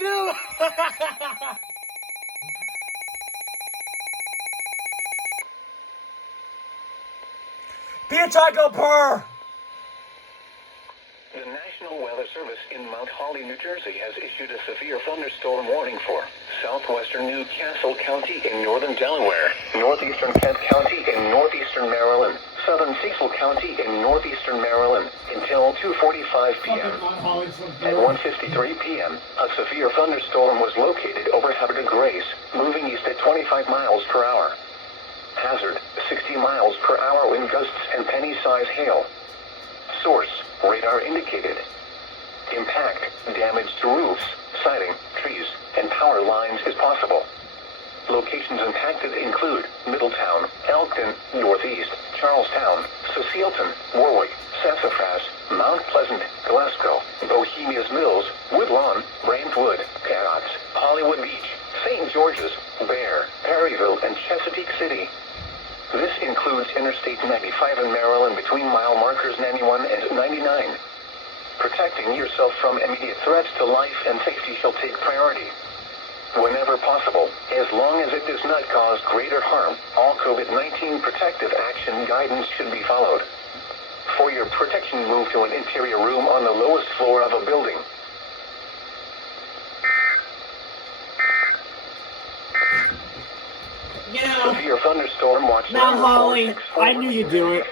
knew. Bitch, I go purr. The National Weather Service in Mount Holly, New Jersey has issued a severe thunderstorm warning for southwestern Newcastle County in northern Delaware, northeastern Kent County in northeastern Maryland, southern Cecil County in northeastern Maryland until 2:45 p.m. At 1:53 p.m., a severe thunderstorm was located over Havre de Grace, moving east at 25 miles per hour. Hazard, 60 miles per hour wind gusts and penny-size hail. Source, radar indicated. Impact, damage to roofs, siding, trees, and power lines is possible. Locations impacted include Middletown, Elkton, Northeast, Charlestown, Cecilton, Warwick, Sassafras, Mount Pleasant, Glasgow, Bohemians Mills, Woodlawn, Brentwood, Carrots, Hollywood Beach, St. George's, Bear, Perryville, and Chesapeake City. This includes Interstate 95 in Maryland between mile markers 91 and 99. Protecting yourself from immediate threats to life and safety shall take priority. Whenever possible, as long as it does not cause greater harm, all COVID-19 protective action guidance should be followed. For your protection, move to an interior room on the lowest floor of a building. You know, Severe thunderstorm watch Mount number Holly, 464 I knew you'd do it.